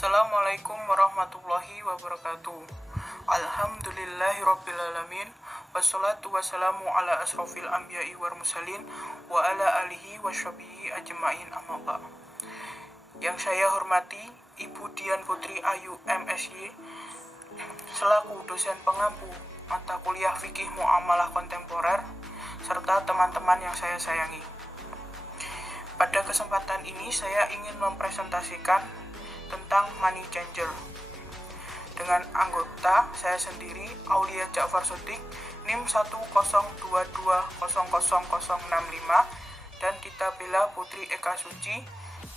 Assalamualaikum warahmatullahi wabarakatuh. Alhamdulillahirrabbilalamin. Wassalatu wassalamu ala asrofil anbiya'i wal mursalin wa ala alihi wa sahbihi ajma'in amma ba'd. Yang saya hormati Ibu Dian Putri Ayu MSy selaku dosen pengampu mata kuliah fikih muamalah kontemporer serta teman-teman yang saya sayangi. Pada kesempatan ini saya ingin mempresentasikan tentang money changer dengan anggota saya sendiri Aulia Ja'far Sodik NIM 102200065 dan Dita Bella Putri Eka Suci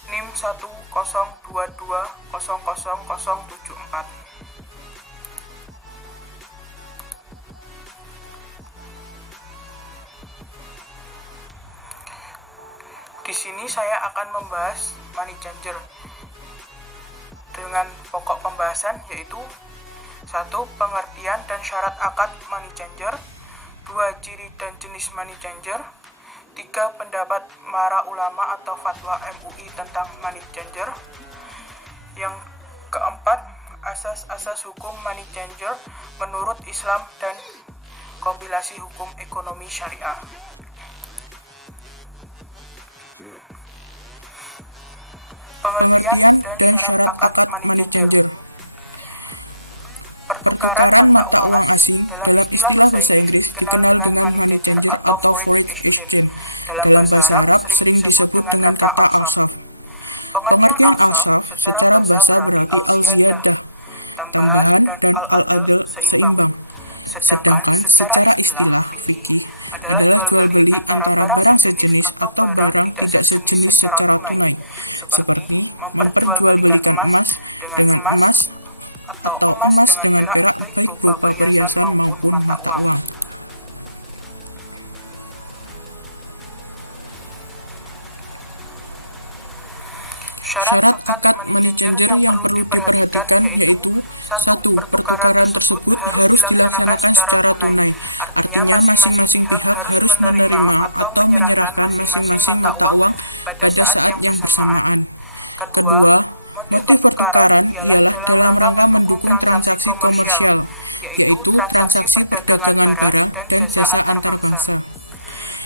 NIM 102200074. Di sini saya akan membahas money changer dengan pokok pembahasan yaitu 1. Pengertian dan syarat akad money changer, 2. Ciri dan jenis money changer, 3. Pendapat para ulama atau fatwa MUI tentang money changer, yang keempat asas-asas hukum money changer menurut Islam dan kompilasi hukum ekonomi syariah. Pengertian dan syarat akad money changer. Pertukaran mata uang asing dalam istilah bahasa Inggris dikenal dengan money changer atau foreign exchange. Dalam bahasa Arab sering disebut dengan kata al-sarf. Pengertian al-sarf secara bahasa berarti al-ziyadah, tambahan, dan al-adl, seimbang. Sedangkan secara istilah fikih adalah jual beli antara barang sejenis atau barang tidak sejenis secara tunai, seperti memperjualbelikan emas dengan emas atau emas dengan perak baik berupa perhiasan maupun mata uang. Syarat akad money changer yang perlu diperhatikan yaitu 1. Pertukaran tersebut harus dilaksanakan secara tunai, artinya masing-masing pihak harus menerima atau menyerahkan masing-masing mata uang pada saat yang bersamaan. Kedua, motif pertukaran ialah dalam rangka mendukung transaksi komersial, yaitu transaksi perdagangan barang dan jasa antar bangsa.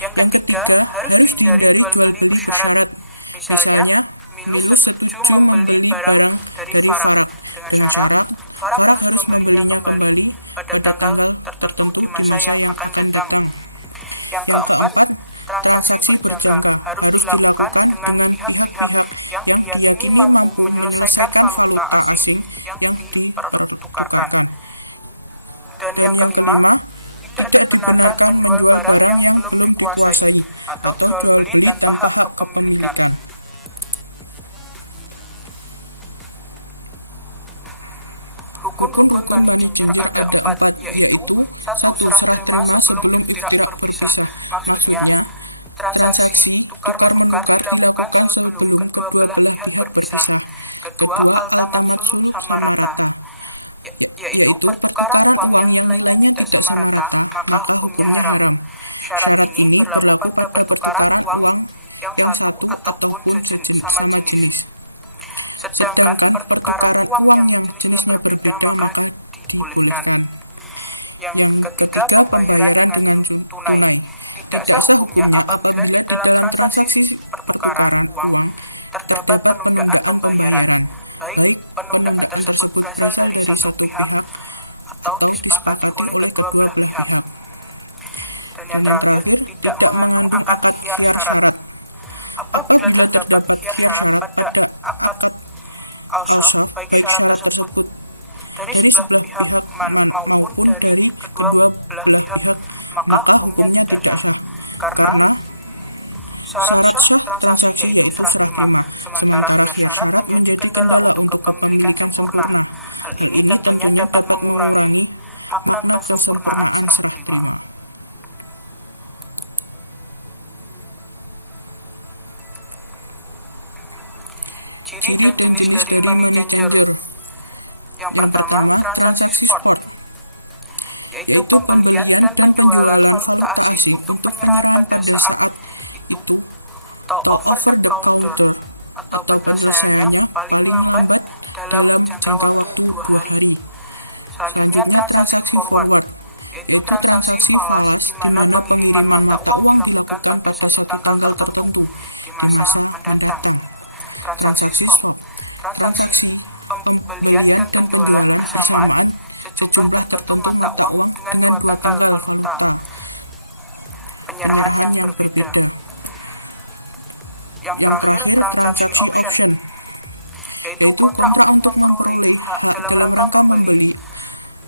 Yang ketiga, harus dihindari jual beli bersyarat. Misalnya, Milus setuju membeli barang dari Farak dengan syarat Farak harus membelinya kembali pada tanggal tertentu di masa yang akan datang. Yang keempat, transaksi berjangka harus dilakukan dengan pihak-pihak yang diyakini mampu menyelesaikan valuta asing yang dipertukarkan. Dan yang kelima, tidak dibenarkan menjual barang yang belum dikuasai atau jual beli tanpa hak kepemilikan. Rukun-rukun money changer ada 4, yaitu 1. Serah terima sebelum iftirak berpisah. Maksudnya, transaksi tukar-menukar dilakukan sebelum kedua belah pihak berpisah. Kedua, al-tamatsul sama rata, yaitu pertukaran uang yang nilainya tidak sama rata, maka hukumnya haram. Syarat ini berlaku pada pertukaran uang yang satu ataupun sama jenis. Sedangkan pertukaran uang yang jenisnya berbeda maka dibolehkan. Yang ketiga, pembayaran dengan tunai. Tidak sah hukumnya apabila di dalam transaksi pertukaran uang terdapat penundaan pembayaran, baik penundaan tersebut berasal dari satu pihak atau disepakati oleh kedua belah pihak. Dan yang terakhir, tidak mengandung akad khiyar syarat. Apabila terdapat khiyar syarat pada akad al-sarf, baik syarat tersebut dari sebelah pihak maupun dari kedua belah pihak, maka hukumnya tidak sah, karena syarat sah transaksi yaitu serah terima, sementara khiyar syarat menjadi kendala untuk kepemilikan sempurna. Hal ini tentunya dapat mengurangi makna kesempurnaan serah terima. Ciri dan jenis dari money changer. Yang pertama, transaksi spot, yaitu pembelian dan penjualan valuta asing untuk penyerahan pada saat itu atau over the counter, atau penyelesaiannya paling lambat dalam jangka waktu 2 hari. Selanjutnya transaksi forward, yaitu transaksi falas di mana pengiriman mata uang dilakukan pada satu tanggal tertentu di masa mendatang. Transaksi swap, transaksi pembelian dan penjualan bersamaan sejumlah tertentu mata uang dengan 2 tanggal valuta penyerahan yang berbeda. Yang terakhir, transaksi option, yaitu kontrak untuk memperoleh hak dalam rangka membeli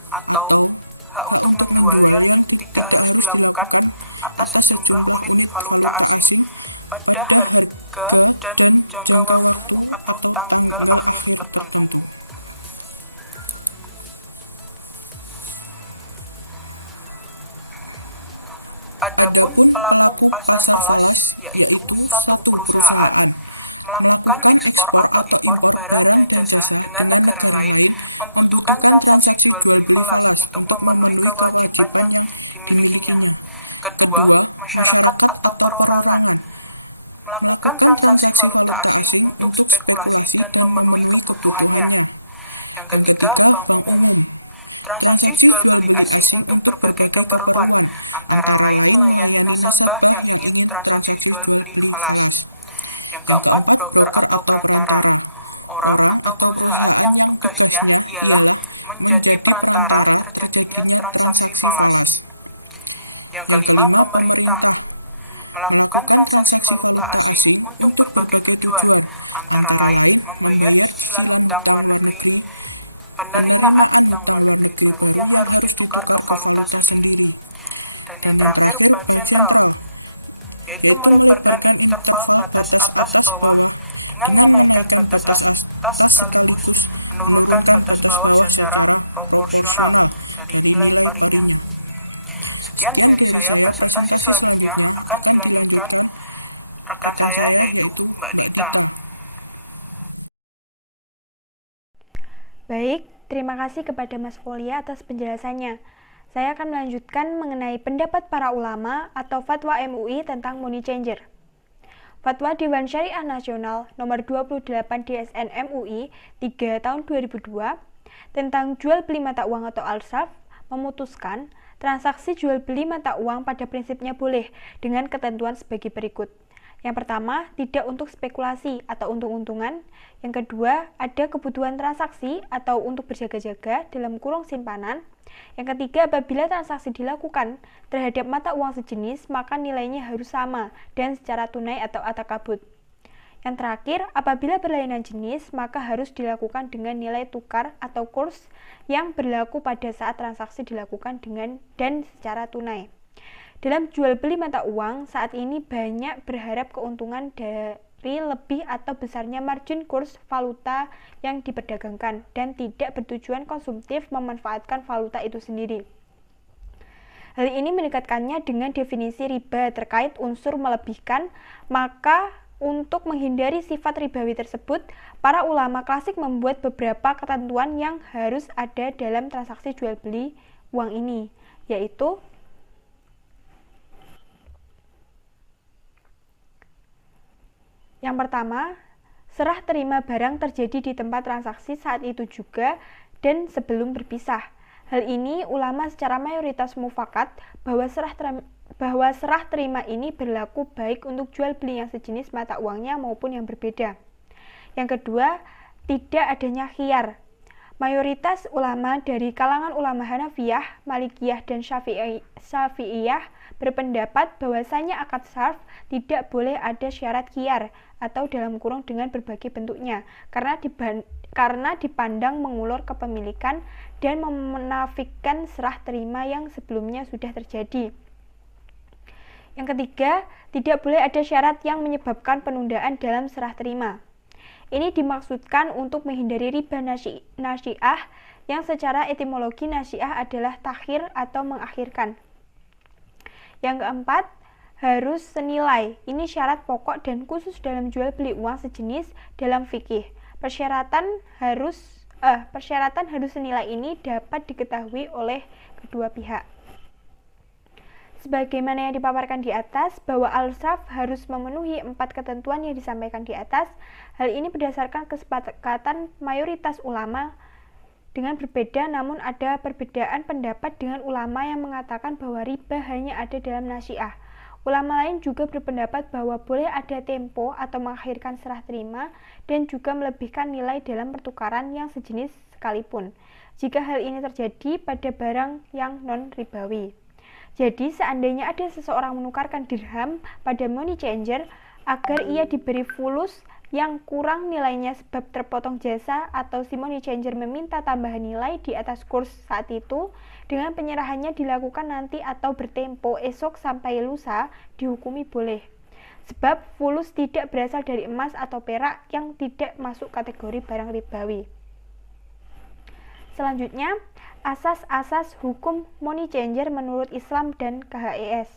atau hak untuk menjual yang tidak harus dilakukan atas sejumlah unit valuta asing pada harga dan jangka waktu atau tanggal akhir tertentu. Adapun pelaku pasar falas, yaitu satu perusahaan melakukan ekspor atau impor barang dan jasa dengan negara lain, membutuhkan transaksi jual beli falas untuk memenuhi kewajiban yang dimilikinya. Kedua, masyarakat atau perorangan melakukan transaksi valuta asing untuk spekulasi dan memenuhi kebutuhannya. Yang ketiga, bank umum. Transaksi jual beli asing untuk berbagai keperluan, antara lain melayani nasabah yang ingin transaksi jual beli falas. Yang keempat, broker atau perantara. Orang atau perusahaan yang tugasnya ialah menjadi perantara terjadinya transaksi falas. Yang kelima, pemerintah melakukan transaksi valuta asing untuk berbagai tujuan, antara lain membayar cicilan hutang luar negeri, penerimaan hutang luar negeri baru yang harus ditukar ke valuta sendiri. Dan yang terakhir, bank sentral, yaitu melebarkan interval batas atas bawah dengan menaikkan batas atas sekaligus menurunkan batas bawah secara proporsional dari nilai parinya. Sekian dari saya, presentasi selanjutnya akan dilanjutkan rekan saya yaitu Mbak Dita. Baik, terima kasih kepada Mas Folia atas penjelasannya. Saya akan melanjutkan mengenai pendapat para ulama atau fatwa MUI tentang money changer. Fatwa Dewan Syariah Nasional nomor 28 DSN MUI 3 tahun 2002 tentang jual beli mata uang atau al-sarf memutuskan transaksi jual beli mata uang pada prinsipnya boleh dengan ketentuan sebagai berikut. Yang pertama, tidak untuk spekulasi atau untung-untungan. Yang kedua, ada kebutuhan transaksi atau untuk berjaga-jaga dalam kurung simpanan. Yang ketiga, apabila transaksi dilakukan terhadap mata uang sejenis, maka nilainya harus sama dan secara tunai atau atakabut. Yang terakhir, apabila berlainan jenis, maka harus dilakukan dengan nilai tukar atau kurs yang berlaku pada saat transaksi dilakukan dengan dan secara tunai. Dalam jual beli mata uang, saat ini banyak berharap keuntungan dari lebih atau besarnya margin kurs valuta yang diperdagangkan dan tidak bertujuan konsumtif memanfaatkan valuta itu sendiri. Hal ini mendekatkannya dengan definisi riba terkait unsur melebihkan, maka untuk menghindari sifat ribawi tersebut, para ulama klasik membuat beberapa ketentuan yang harus ada dalam transaksi jual beli uang ini, yaitu yang pertama, serah terima barang terjadi di tempat transaksi saat itu juga dan sebelum berpisah. Hal ini ulama secara mayoritas mufakat bahwa serah terima ini berlaku baik untuk jual beli yang sejenis mata uangnya maupun yang berbeda. Yang kedua, tidak adanya khiyar. Mayoritas ulama dari kalangan ulama Hanafiyah, Malikiyah, dan Syafi'iyah berpendapat bahwasanya akad sarf tidak boleh ada syarat khiyar atau dalam kurung dengan berbagai bentuknya karena dipandang mengulur kepemilikan dan menafikan serah terima yang sebelumnya sudah terjadi. Yang ketiga, tidak boleh ada syarat yang menyebabkan penundaan dalam serah terima. Ini dimaksudkan untuk menghindari riba nasi'ah yang secara etimologi nasi'ah adalah takhir atau mengakhirkan. Yang keempat, harus senilai. Ini syarat pokok dan khusus dalam jual beli uang sejenis dalam fikih. Persyaratan harus senilai ini dapat diketahui oleh kedua pihak. Sebagaimana yang dipaparkan di atas, bahwa al-sarf harus memenuhi 4 ketentuan yang disampaikan di atas. Hal ini berdasarkan kesepakatan mayoritas ulama. Dengan berbeda, namun ada perbedaan pendapat dengan ulama yang mengatakan bahwa riba hanya ada dalam nasiah. Ulama lain juga berpendapat bahwa boleh ada tempo atau mengakhirkan serah terima dan juga melebihkan nilai dalam pertukaran yang sejenis sekalipun, jika hal ini terjadi pada barang yang non-ribawi. Jadi, seandainya ada seseorang menukarkan dirham pada money changer agar ia diberi fulus yang kurang nilainya sebab terpotong jasa, atau si money changer meminta tambahan nilai di atas kurs saat itu, dengan penyerahannya dilakukan nanti atau bertempo esok sampai lusa, dihukumi boleh. Sebab fulus tidak berasal dari emas atau perak yang tidak masuk kategori barang ribawi. Selanjutnya, asas-asas hukum money changer menurut Islam dan KHES.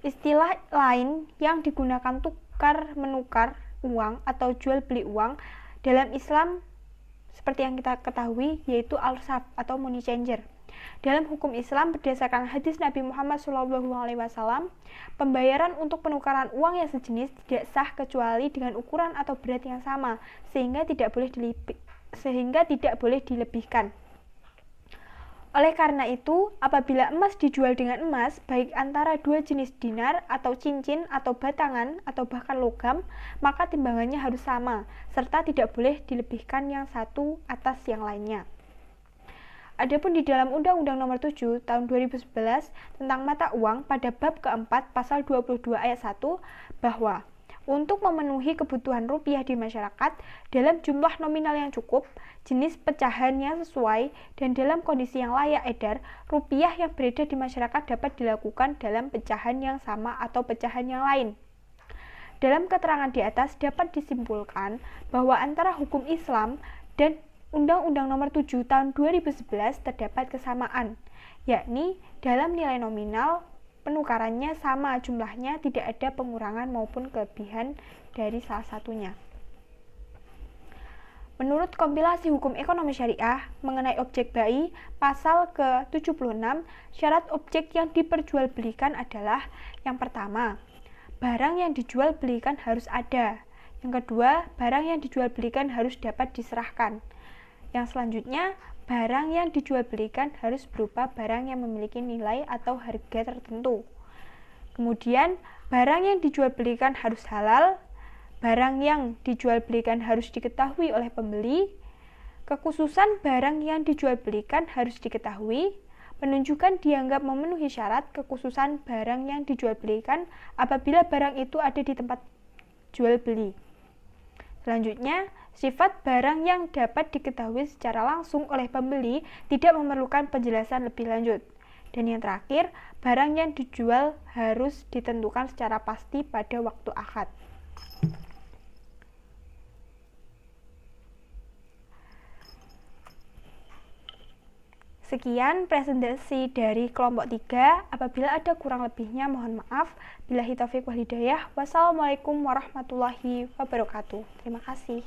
Istilah lain yang digunakan tukar-menukar uang atau jual beli uang dalam Islam seperti yang kita ketahui yaitu al-sarf atau money changer. Dalam hukum Islam berdasarkan hadis Nabi Muhammad SAW, pembayaran untuk penukaran uang yang sejenis tidak sah kecuali dengan ukuran atau berat yang sama sehingga tidak boleh dilebihkan. Oleh karena itu, apabila emas dijual dengan emas, baik antara dua jenis dinar atau cincin atau batangan atau bahkan logam, maka timbangannya harus sama, serta tidak boleh dilebihkan yang satu atas yang lainnya. Adapun di dalam Undang-Undang Nomor 7 Tahun 2011 tentang mata uang pada bab keempat pasal 22 ayat 1 bahwa untuk memenuhi kebutuhan rupiah di masyarakat dalam jumlah nominal yang cukup, jenis pecahan yang sesuai, dan dalam kondisi yang layak edar, rupiah yang beredar di masyarakat dapat dilakukan dalam pecahan yang sama atau pecahan yang lain. Dalam keterangan di atas dapat disimpulkan bahwa antara hukum Islam dan Undang-Undang Nomor 7 Tahun 2011 terdapat kesamaan, yakni dalam nilai nominal, penukarannya sama jumlahnya, tidak ada pengurangan maupun kelebihan dari salah satunya. Menurut kompilasi hukum ekonomi syariah mengenai objek bai, pasal ke-76, syarat objek yang diperjualbelikan adalah: yang pertama, barang yang dijual belikan harus ada. Yang kedua, barang yang dijual belikan harus dapat diserahkan. Yang selanjutnya, barang yang dijual belikan harus berupa barang yang memiliki nilai atau harga tertentu. Kemudian, barang yang dijual belikan harus halal, barang yang dijual belikan harus diketahui oleh pembeli, kekhususan barang yang dijual belikan harus diketahui, menunjukkan dianggap memenuhi syarat kekhususan barang yang dijual belikan apabila barang itu ada di tempat jual beli. Selanjutnya, sifat barang yang dapat diketahui secara langsung oleh pembeli tidak memerlukan penjelasan lebih lanjut. Dan yang terakhir, barang yang dijual harus ditentukan secara pasti pada waktu akad. Sekian presentasi dari kelompok 3. Apabila ada kurang lebihnya mohon maaf. Billahi taufiq wal hidayah. Wassalamualaikum warahmatullahi wabarakatuh. Terima kasih.